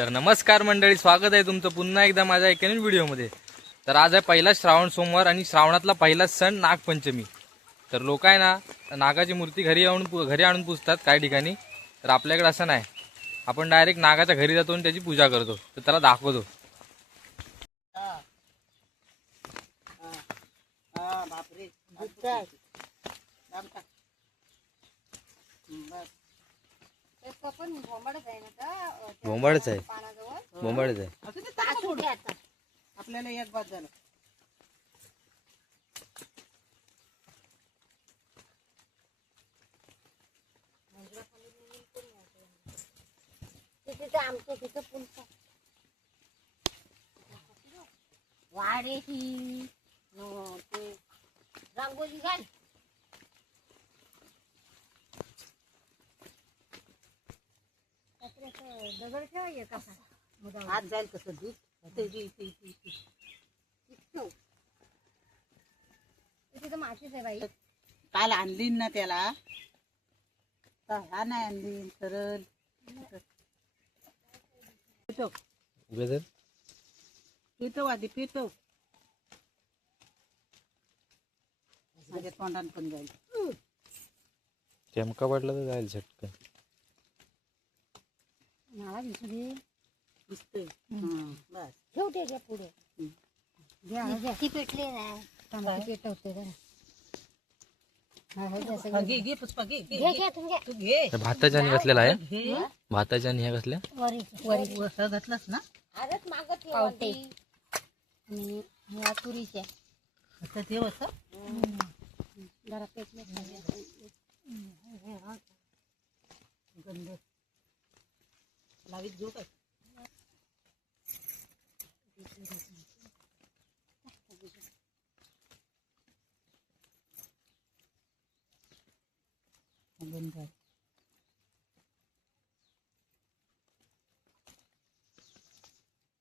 तर नमस्कार मंडळी, स्वागत आहे तुमचं पुन्हा एकदा माझ्या एका नवीन व्हिडिओमध्ये. तर आज आहे पहिला श्रावण सोमवार आणि श्रावणातला पहिला सण नागपंचमी. तर लोक आहे ना नागाची मूर्ती घरी आणून पुजतात काही ठिकाणी. तर आपल्याकडे असं नाही, आपण डायरेक्ट नागाच्या घरी जातो आणि त्याची पूजा करतो. तर त्याला दाखवतो. बोंबाडच आहे, बोंबाडच आहे. आपल्याला एक बाद झालं. आमचं तिथं पुलता वाडे ही ते रांगोळी घाल. दगड ठेवाय कसा हात जाईल कसं दूध तिथं मातीच आहे बाई. काल आणली ना त्याला, हा नाही आणली सरळ पितो आधी पितो. माझ्या तोंडात पण जाईल. चमका पडला तर जाईल झटकन. मला दिसली दिसतोय. बस ठेवते घ्या पुढे ती पेटली नाही पेटवते घे घे पुष्पा घे घे घे घ्या तुम्ही तू घे. भाताच्या आणि घातलेला आहे, भाताच्या आणि ह्या घातल्या. वरी वसं घातलंस ना आजच मागत पावटे आणि ह्या तुरीच्या असं ते वसं जरा पेटले गंध लावीत घेऊ काय. गंध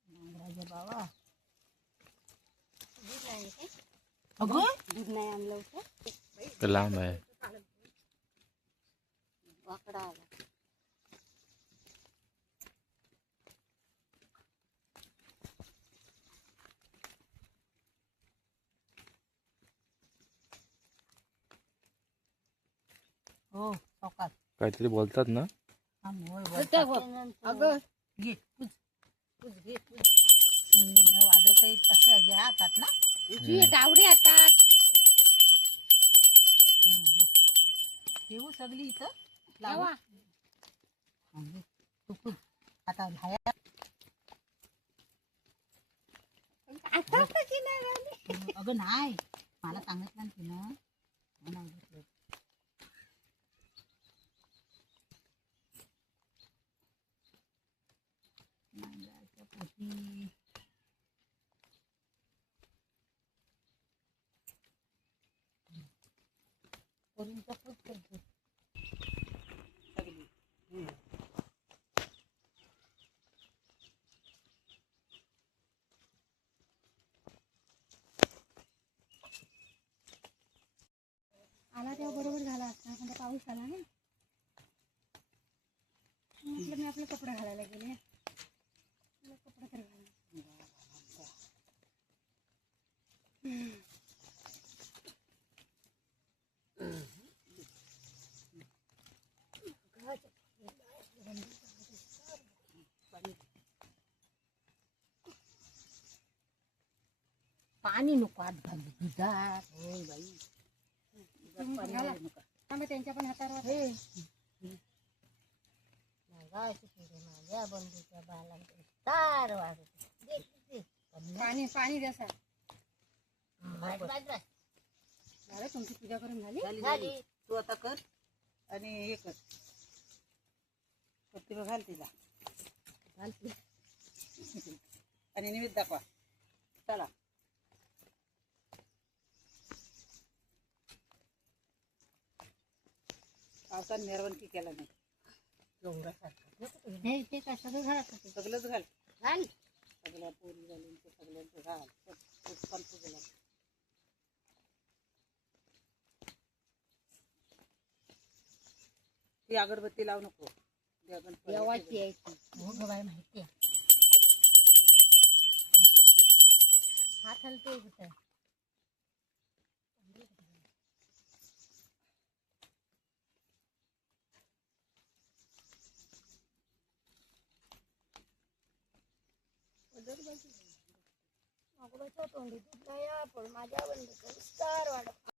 नागराजा बाबा. अगं दूध नाही आणलं होतं तर लांब आहे. वाकडा आला. हो सौकात काहीतरी बोलतात ना. अगं घे पूज पूज घे पूज. वाजवता येत असं घ्या हातात ना. तुझी डावरी हातात ठेवू सगळी इथं लावा. तू पूज आता भाया. आता कशी नाही राहिली? अगं नाही, मला सांगितलं ना तिनं. नाही घेतलं. नांगराच्या पोटी पोरींचा पूज करते सगळी. आला तेव्हा बरोबर झाला असता, पण पाऊस आला ना. म्हटलं मी आपले कपडे घालायला गेले. कपडे तर घाला. पाणी नको आत घालू दुधात. होय बाई पाणी घाला. घालू नका. थांबा, त्यांच्या पण हातावर हे माझ्या बंधूच्या बालांचे तार वाजत. पाणी पाणी द्या सर. झालं तुमची पूजा करून झाली. झाली झाली. तू आता कर आणि हे कर. प्रतिभा घाल तिला घाल ती. आणि निवेद दाखवा. चला पावसाने मेरवणकी केला नाही. हे ते काय सगळं घालत होते. सगळंच घाल. घाल. सगळ्या पोरी घालून सगळ्यांचं घाल. पण तुझं ती अगरबत्ती लावू नको. देवाची आहे ती. हो बाई माहिती आहे. चलते कुठं तोंडी माझ्या बंद विस्तार वाढत